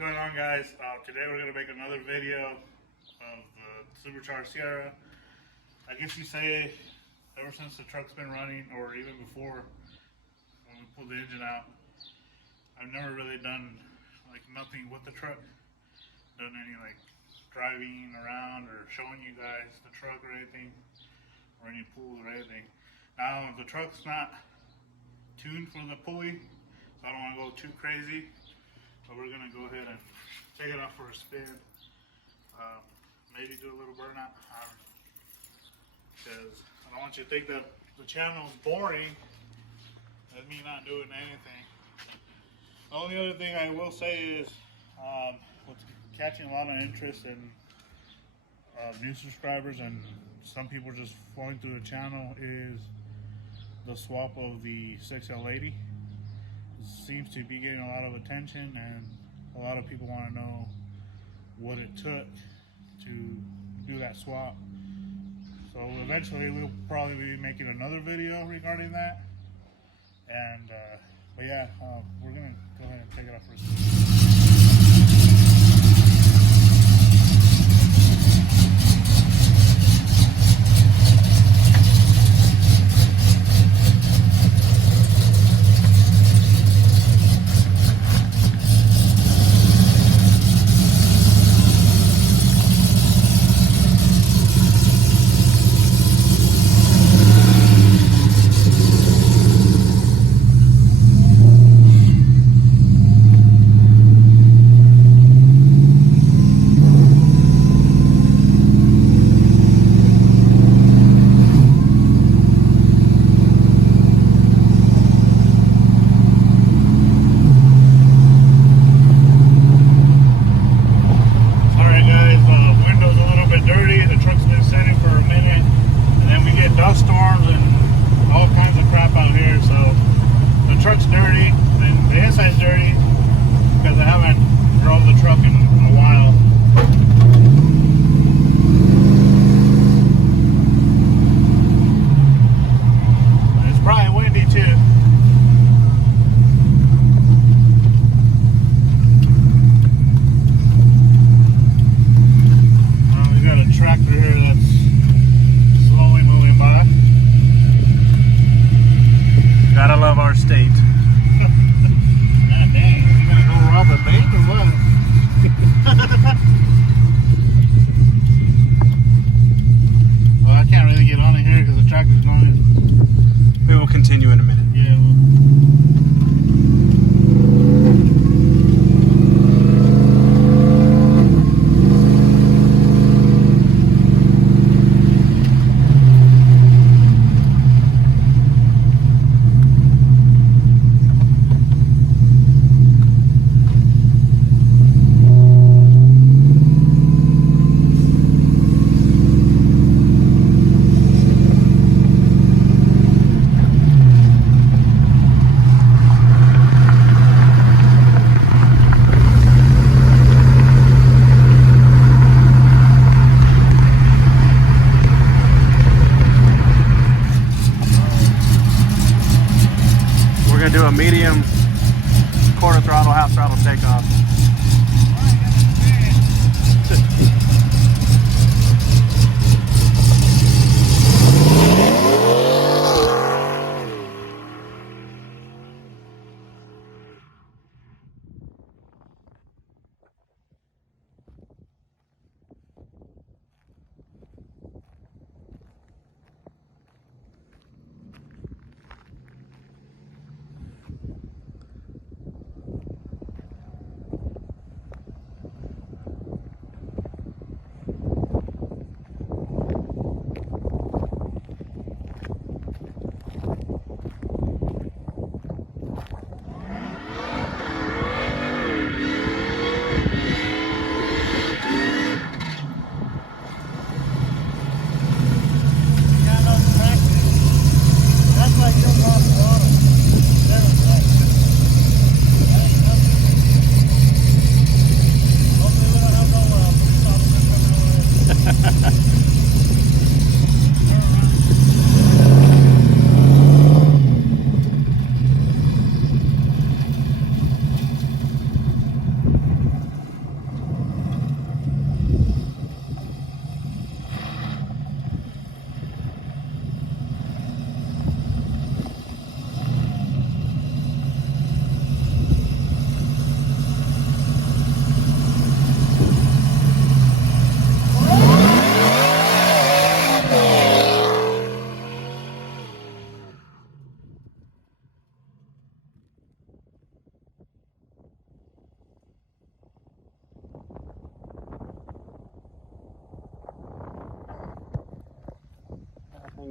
going on, guys? Today we're going to make another video of the supercharged Sierra. I guess you say ever since the truck's been running, or even before when we pulled the engine out, I've never really done like nothing with the truck, done any like driving around or showing you guys the truck or anything, or any pulls or anything. Now the truck's not tuned for the pulley, so I don't want to go too crazy. So we're gonna go ahead and take it off for a spin. Maybe do a little burnout, because I don't want you to think that the channel is boring. That's me not doing anything. The only other thing I will say is what's catching a lot of interest in new subscribers and some people just flowing through the channel is the swap of the 6L80. Seems to be getting a lot of attention, and a lot of people want to know what it took to do that swap. So eventually we'll probably be making another video regarding that. And but yeah, we're gonna go ahead and take it off for a second. Dust storms and all kinds of crap out here, so the truck's dirty and the inside's dirty because I haven't drove the truck in a while. It's probably windy too. We got a tractor here that's slowly moving by. Gotta love our state. God dang, you gonna go rob a bank or what? Well, I can't really get on it here because the tractor's going. We will continue in a minute. Yeah. Do a medium quarter throttle, half throttle takeoff.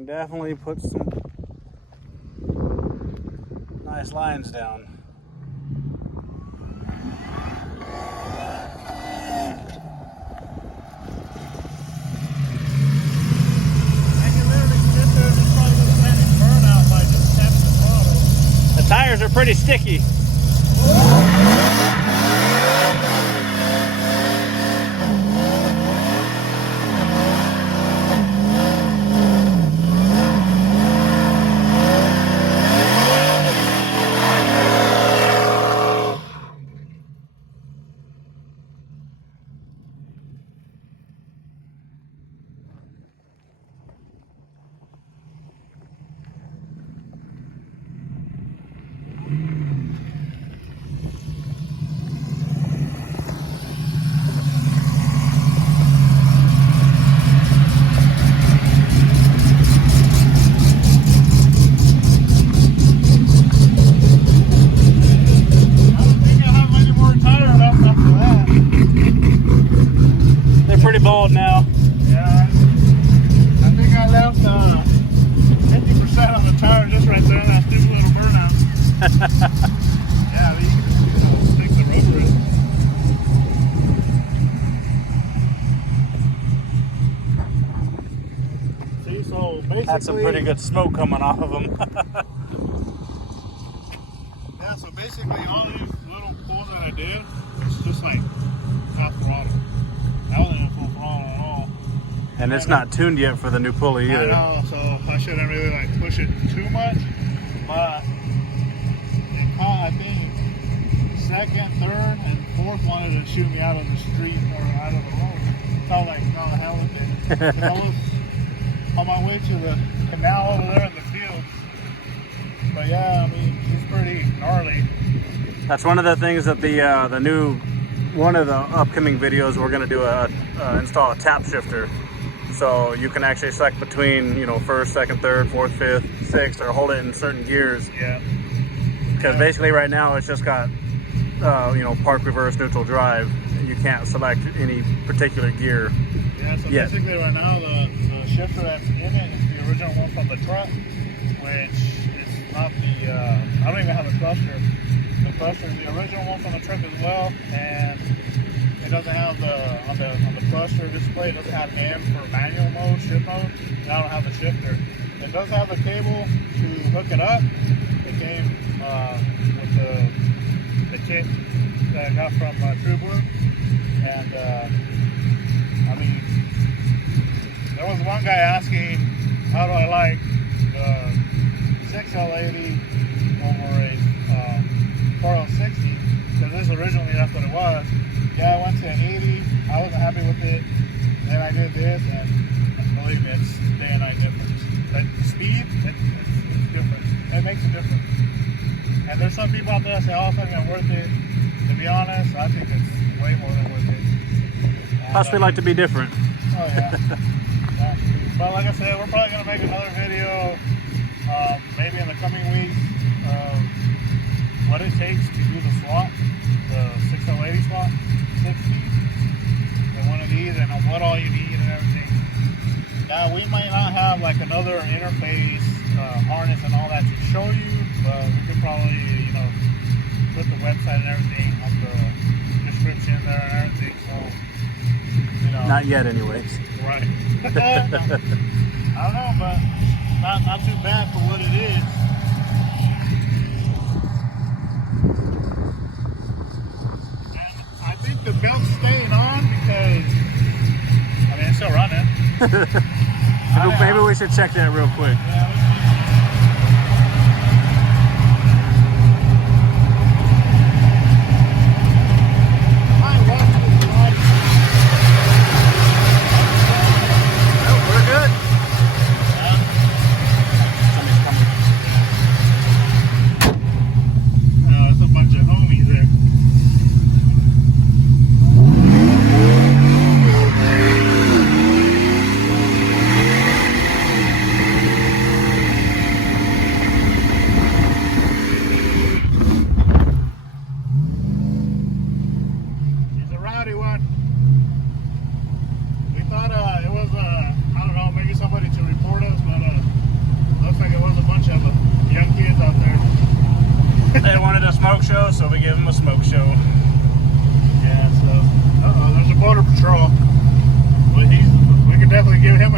definitely put some nice lines down. I can literally sit there and just probably get a panic burnout by just tapping the throttle. The tires are pretty sticky. Pretty bald now. Yeah, I think I left 50% on the tire just right there in that stupid little burnout. Yeah, you can just stick the rubber in. See, so basically... Had some pretty good smoke coming off of them. Yeah, so basically all these little pulls that I did, it's just like top throttle. I wasn't in full throttle at all. And it's not tuned yet for the new pulley either. I know, so I shouldn't really like push it too much, but it caught, I think, second, third, and fourth wanted to shoot me out of the street or out of the road. So I was like, no, the hell with it. 'Cause I was on my way to the canal over there in the field. But yeah, I mean, it's pretty gnarly. That's one of the things that the new, one of the upcoming videos, we're going to do install a tap shifter. So you can actually select between, you know, first, second, third, fourth, fifth, sixth, or hold it in certain gears. Yeah. Because basically right now it's just got, you know, park, reverse, neutral, drive. You can't select any particular gear. Yeah, so basically right now the shifter that's in it is the original one from the truck, which is not the, I don't even have a thruster. The thruster is the original one from the truck as well, and it doesn't have on the thruster display, it doesn't have M for manual mode, shift mode, and I don't have the shifter. It does have the cable to hook it up. It came with the kit that I got from True Blue, and I mean, there was one guy asking, how do I like the 6L80 over a 4L60, because this originally that's what it was. Yeah, I went to an 80, I wasn't happy with it, then I did this, and believe me, it's day and night difference. But speed, it's different. It makes a difference. And there's some people out there that say, oh, it's not even worth it. To be honest, I think it's way more than worth it. And, Plus, we like to be different. Oh, yeah. Yeah. But like I said, we're probably going to make another video, maybe in the coming weeks, of what it takes to do the slot, the 6L80 slot, 60, and one of these, and what all you need and everything. Now, we might not have like another interface, harness and all that to show you, but we could probably, you know, put the website and everything on the description there and everything, so, you know. Not yet, anyways. Right. I don't know, but not too bad for what it is. And I think the belt's staying on because, I mean, it's still running. Maybe we should check that real quick. Yeah,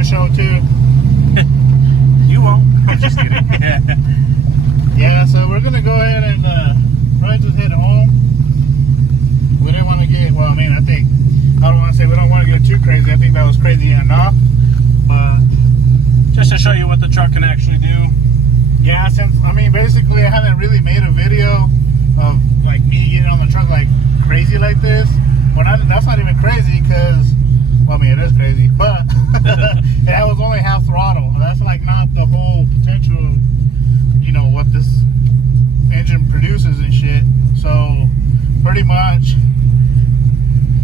a show too. You won't. I'm just kidding. Yeah, so we're gonna go ahead and probably just head home. We didn't want to get, well, I mean, I don't want to say we don't want to get too crazy. I think that was crazy enough, but Just to show you what the truck can actually do. yeah, since, I mean, basically I haven't really made a video of like me getting on the truck like crazy like this. Well, that's not even crazy because, well, I mean, it is crazy, but that was only half throttle. That's like not the whole potential of, you know, what this engine produces and shit. So pretty much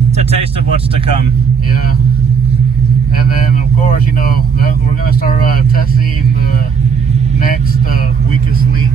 It's a taste of what's to come. yeah. And then of course, you know, we're gonna start testing the next weakest link.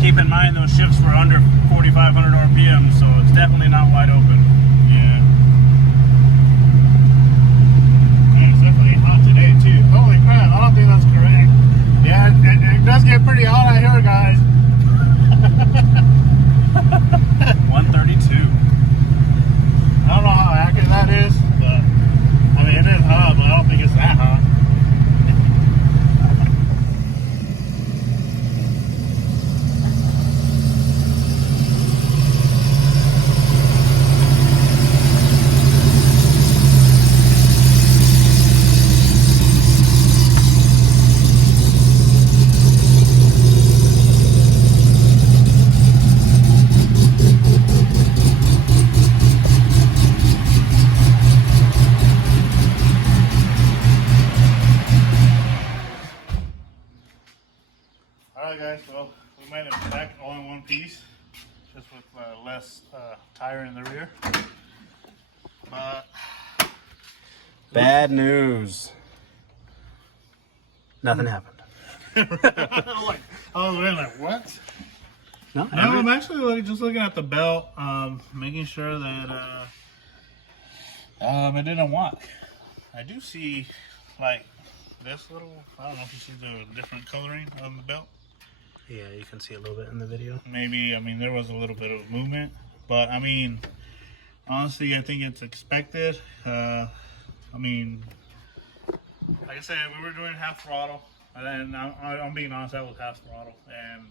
Keep in mind those shifts were under 4,500 RPM, so it's definitely not wide open. Yeah. Yeah, it's definitely hot today too. Holy crap, I don't think that's correct. Yeah, it does get pretty hot out here, guys. 132. I don't know how accurate that is, but I mean it is hot, but I don't think it's that hot. Alright guys, well, we made it back all in one piece, just with less tire in the rear. But bad news. Nothing happened. I was really like, what? No, No, I'm actually just looking at the belt, making sure that it didn't walk. I do see like this little, I don't know if you see the different coloring on the belt. Yeah, you can see a little bit in the video. Maybe, I mean, there was a little bit of movement, but I mean, honestly, I think it's expected. I mean, like I said, we were doing half throttle, and then I'm being honest, that was half throttle, and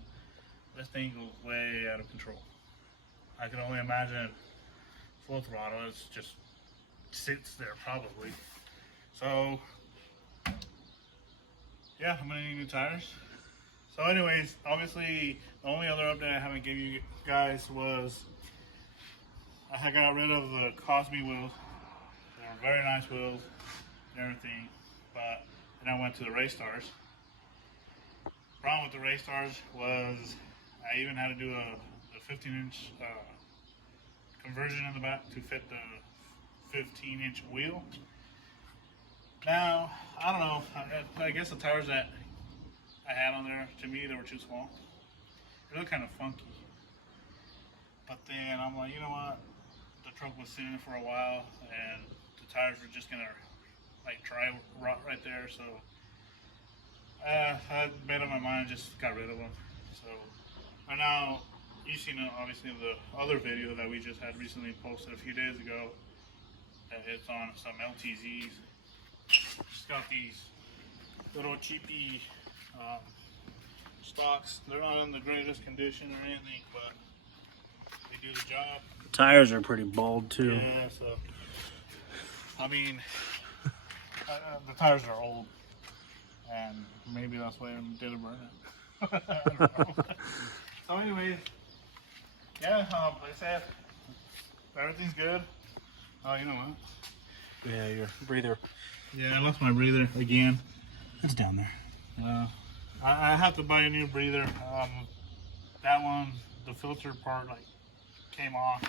this thing goes way out of control. I can only imagine full throttle, it's just sits there probably. So, yeah, I'm gonna need new tires. So anyways, obviously, the only other update I haven't given you guys was I got rid of the Cosby wheels. They were very nice wheels and everything, but then I went to the Race Stars. Problem with the Race Stars was I even had to do a 15-inch conversion in the back to fit the 15-inch wheel. Now, I don't know, I guess the tires that I had on there, to me, they were too small. They look kind of funky. But then I'm like, you know what? The truck was sitting for a while, and the tires were just gonna like dry rot right there. So I made up my mind, just got rid of them. So right now, you've seen obviously the other video that we just had recently posted a few days ago. It's on some LTZs. Just got these little cheapy stocks. They're not in the greatest condition or anything, but they do the job. The tires are pretty bald too. Yeah, so I mean, the tires are old, and maybe that's why I did a burn it. I don't know. So anyways, yeah, like I said, everything's good. Oh, you know what? Yeah, your breather. Yeah, I lost my breather again. It's down there. I have to buy a new breather. That one, the filter part, like came off.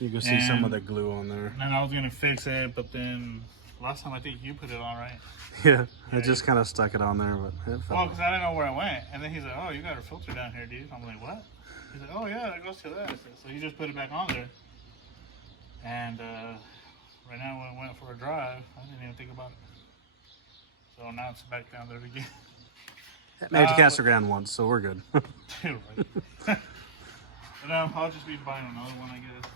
You can see some of the glue on there. And I was gonna fix it, but then last time I think you put it on, right? Yeah, I just kind of stuck it on there, but it fell. Well, because I didn't know where I went, and then he's like, "Oh, you got a filter down here, dude." I'm like, "What?" He's like, "Oh yeah, it goes to that." So he just put it back on there, and right now when I went for a drive, I didn't even think about it. So now it's back down there again. Made the caster ground once, so we're good. But no, I'll just be buying another one, I guess.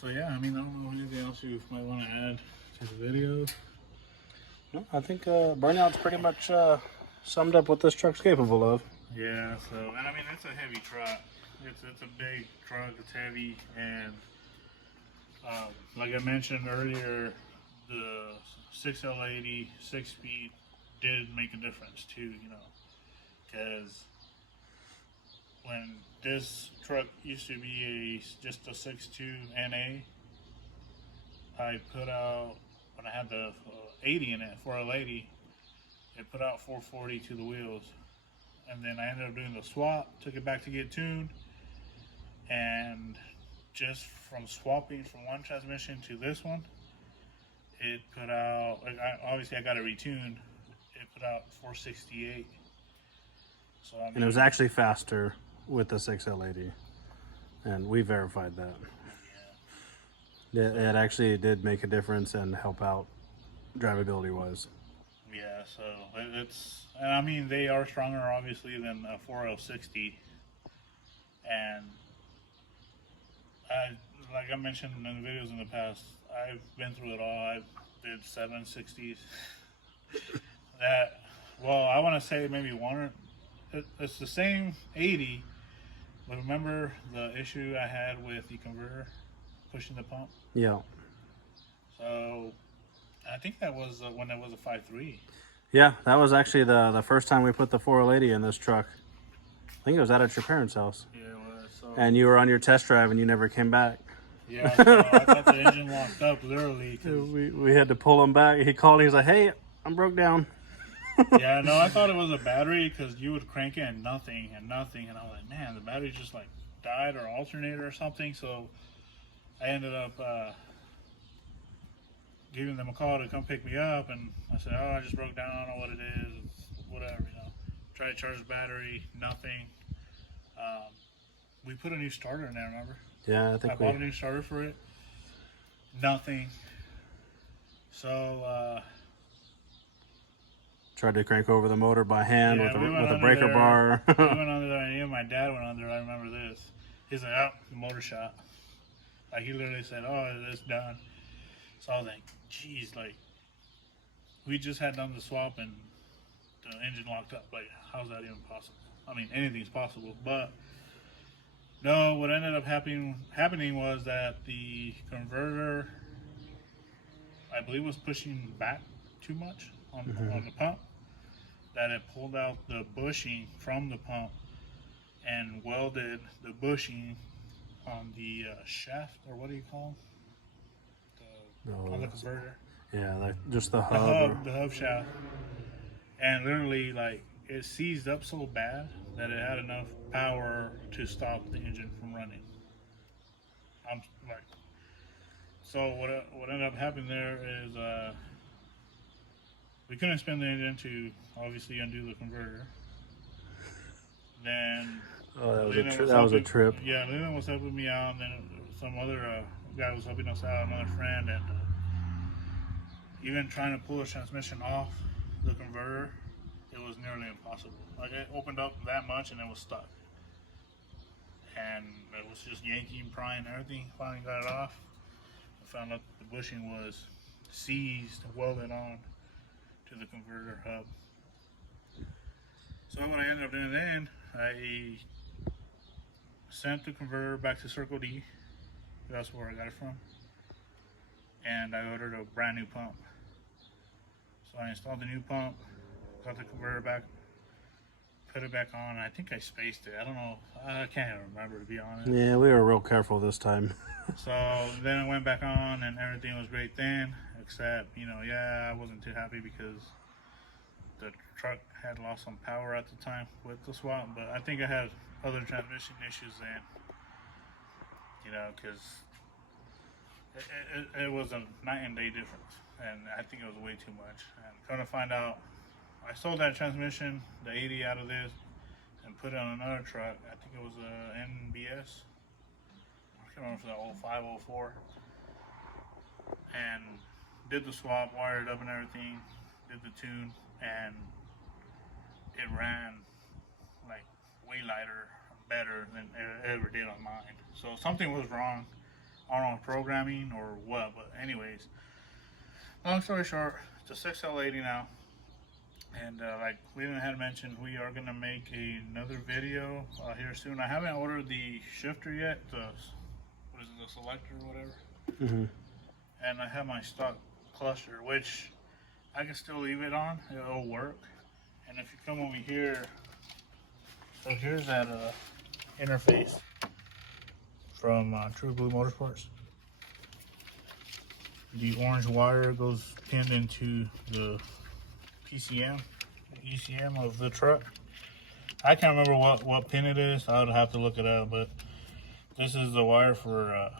So yeah, I mean, I don't know anything else you might want to add to the video. No, I think Burnout's pretty much summed up what this truck's capable of. Yeah, so, and I mean, it's a heavy truck. It's a big truck, it's heavy, and like I mentioned earlier, the 6L80 6-speed did make a difference too, you know, because when this truck used to be just a 6.2 NA, I put out, when I had the 80 in it, 4L80, it put out 440 to the wheels. And then I ended up doing the swap, took it back to get tuned, and just from swapping from one transmission to this one, it put out, obviously I got it retuned, it put out 468. So, I mean, And it was actually faster with the 6L80, and we verified that. Yeah. It actually did make a difference and help out drivability wise. Yeah, so it's, and I mean, they are stronger obviously than a 4L60, and like I mentioned in the videos in the past, I've been through it all. I've did 760s. That, well, I want to say maybe it's the same 80, but remember the issue I had with the converter pushing the pump? Yeah. So I think that was when it was a 5.3. Yeah, that was actually the first time we put the 4L80 in this truck. I think it was out at your parents' house. Yeah, it was. So, And you were on your test drive and you never came back. yeah, so I thought the engine locked up literally. We had to pull him back. He called and he's like, "Hey, I'm broke down." Yeah, no, I thought it was a battery because you would crank it and nothing. And I was like, man, the battery just like died or alternated or something. So I ended up giving them a call to come pick me up, and I said, "Oh, I just broke down. I don't know what it is. It's whatever, you know." Tried to charge the battery, nothing. We put a new starter in there, remember? Yeah, I bought a new starter for it. Nothing. So tried to crank over the motor by hand yeah, with a breaker bar. We went under there, and even my dad went under. I remember this. He's like, "Oh, the motor shot." Like, he literally said, "Oh, it's done." So I was like, "Geez, like, we just had done the swap and the engine locked up. Like, how's that even possible?" I mean, anything's possible, but no. What ended up happening was that the converter, I believe, was pushing back too much on the pump. That it pulled out the bushing from the pump and welded the bushing on the shaft, or what do you call them? On the converter. Yeah, like just the hub. The hub shaft. And literally, like, it seized up so bad that it had enough power to stop the engine from running. I'm like, so what ended up happening there is we couldn't spin the engine to obviously undo the converter. Then that was a trip. Yeah, Leland was helping me out, and then some other guy was helping us out, another friend, and even trying to pull the transmission off the converter, it was nearly impossible. Like, it opened up that much and it was stuck. And it was just yanking, prying, everything. Finally got it off. I found out the bushing was seized, welded on to the converter hub. So what I ended up doing then, I sent the converter back to Circle D. That's where I got it from. And I ordered a brand new pump. So I installed the new pump, got the converter back, put it back on. I think I spaced it. I don't know. I can't even remember, to be honest. Yeah, we were real careful this time. So then I went back on and everything was great then, except, you know, yeah, I wasn't too happy because the truck had lost some power at the time with the swap, but I think I had other transmission issues then, you know, because it was a night and day difference, and I think it was way too much. And come to find out, I sold that transmission, the 80 out of this, and put it on another truck. I think it was a NBS. I can't remember if it was 05, 04. And did the swap, wired up and everything, did the tune, and it ran like way lighter, better than it ever did on mine. So something was wrong. I don't know, programming or what, but anyways, long story short, it's a 6L80 now. And like Leland had mentioned, we are gonna make another video here soon. I haven't ordered the shifter yet, what is it, the selector or whatever. Mm-hmm. And I have my stock cluster, which I can still leave it on, it'll work. And if you come over here, so here's that interface from True Blue Motorsports. The orange wire goes pinned into the PCM, ECM of the truck. I can't remember what pin it is. I would have to look it up, but this is the wire for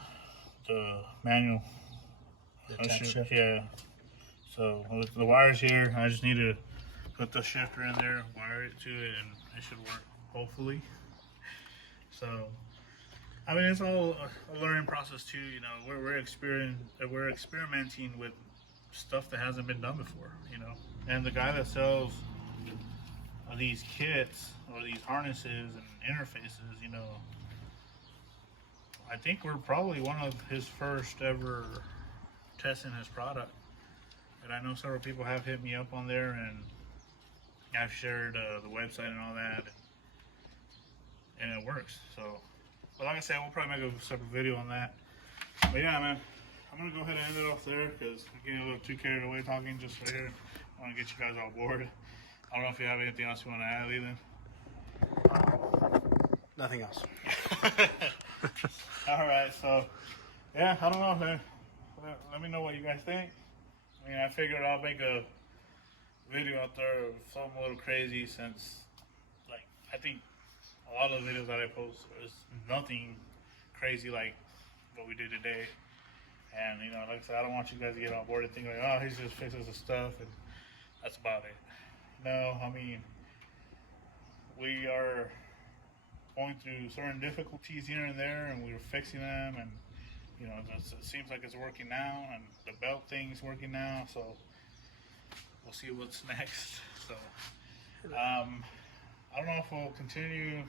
the manual. Yeah. So with the wires here, I just need to put the shifter in there, wire it to it, and it should work, hopefully. So, I mean, it's all a learning process too. You know, we're experimenting with stuff that hasn't been done before. You know, and the guy that sells these kits or these harnesses and interfaces, you know, I think we're probably one of his first ever testing his product. And I know several people have hit me up on there, and I've shared the website and all that, and it works. So, but like I said, we'll probably make a separate video on that. But yeah, man, I'm gonna go ahead and end it off there because I'm getting a little too carried away talking just right here. I want to get you guys on board. I don't know if you have anything else you want to add, Leland. Nothing else. All right, so yeah, I don't know, man. Let me know what you guys think. I mean, I figured I'll make a video out there of something a little crazy since, like, I think a lot of the videos that I post is nothing crazy like what we did today. And, you know, like I said, I don't want you guys to get on board and think like, oh, he's just fixing the stuff and that's about it. No, I mean, we are going through certain difficulties here and there, and we're fixing them, and you know, it seems like it's working now, and the belt thing's working now, so we'll see what's next. So I don't know if we'll continue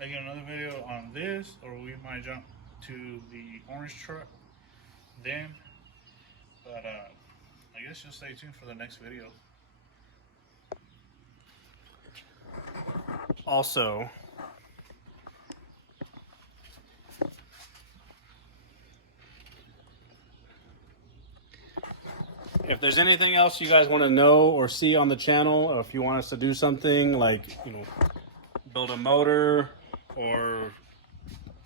making another video on this, or we might jump to the orange truck then, but I guess just stay tuned for the next video. Also, if there's anything else you guys want to know or see on the channel, or if you want us to do something like, you know, build a motor or,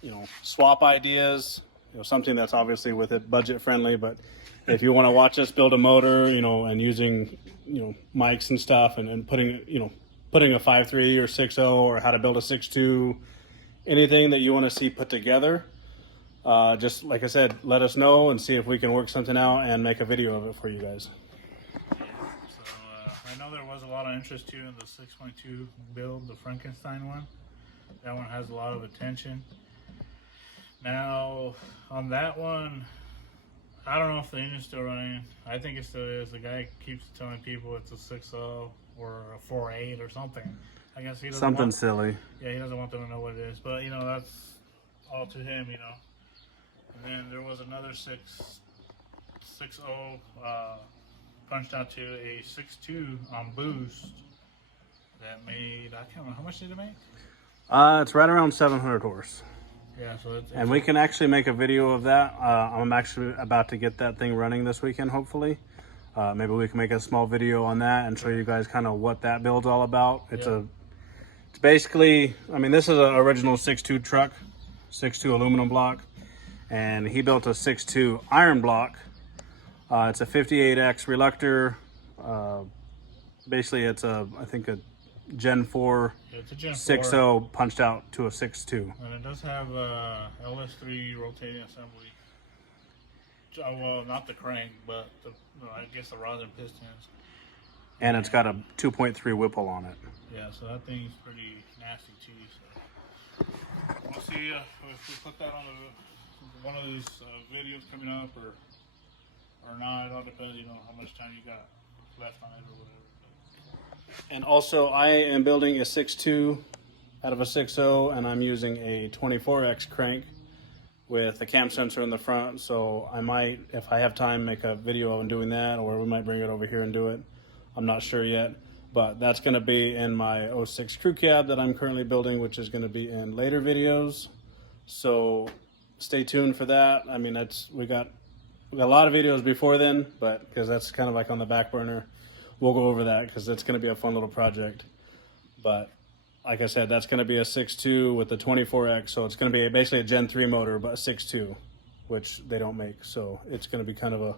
you know, swap ideas, you know, something that's obviously with it budget friendly, but if you want to watch us build a motor, you know, and using, you know, mics and stuff and putting, you know, putting a 5.3 or 6.0 or how to build a 6.2, anything that you want to see put together, just like I said, let us know and see if we can work something out and make a video of it for you guys. Yeah, so I know there was a lot of interest too in the 6.2 build, the Frankenstein one. That one has a lot of attention. Now, on that one, I don't know if the engine's still running. I think it still is. The guy keeps telling people it's a 6.0 or a 4.8 or something. I guess he doesn't Something silly. Yeah, he doesn't want them to know what it is. But, you know, that's all to him, you know. And then there was another 6.0 punched out to a 6.2 on boost that made, I can't remember, how much did it make? It's right around 700 horse. Yeah, so it's And we can actually make a video of that. I'm actually about to get that thing running this weekend, hopefully. Maybe we can make a small video on that and show you guys kind of what that build's all about. It's basically, I mean, this is an original 6.2 truck, 6.2 aluminum block, and he built a 6.2 iron block. It's a 58X reluctor, Basically, it's I think a Gen 4 It's a Gen 4. 6.0 punched out to a 6.2. And it does have LS3 rotating assembly. Well, not the crank, but I guess the rods and pistons. And it's got a 2.3 Whipple on it. Yeah, so that thing's pretty nasty too. So we'll see if we put that on one of these videos coming up or not. It all depends, how much time you got left on it or whatever. And also, I am building a 6.2 out of a 6.0, and I'm using a 24X crank with a cam sensor in the front. So I might, if I have time, make a video on doing that, or we might bring it over here and do it. I'm not sure yet, but that's going to be in my 06 crew cab that I'm currently building, which is going to be in later videos. So stay tuned for that. I mean, we got a lot of videos before then, but because that's kind of like on the back burner, we'll go over that because it's going to be a fun little project. But like I said, that's going to be a 6.2 with the 24X, so it's going to be basically a Gen 3 motor, but a 6.2, which they don't make. So it's going to be kind of a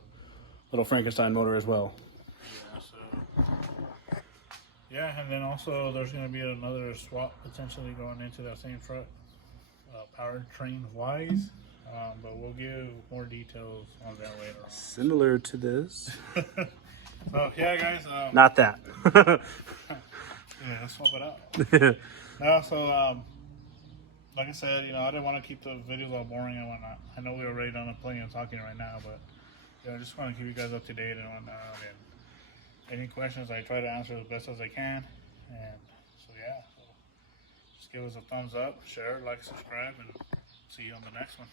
little Frankenstein motor as well. Yeah, and then also there's going to be another swap potentially going into that same truck, powertrain wise, but we'll give more details on that later on. Similar to this. So yeah, guys. Not that. Yeah, let's swap it out. No, so like I said, I didn't want to keep the videos all boring and whatnot. I know we're already done plenty of talking right now, but I just want to keep you guys up to date and whatnot. And any questions, I try to answer as best as I can. And so yeah, so just give us a thumbs up, share, like, subscribe, and see you on the next one.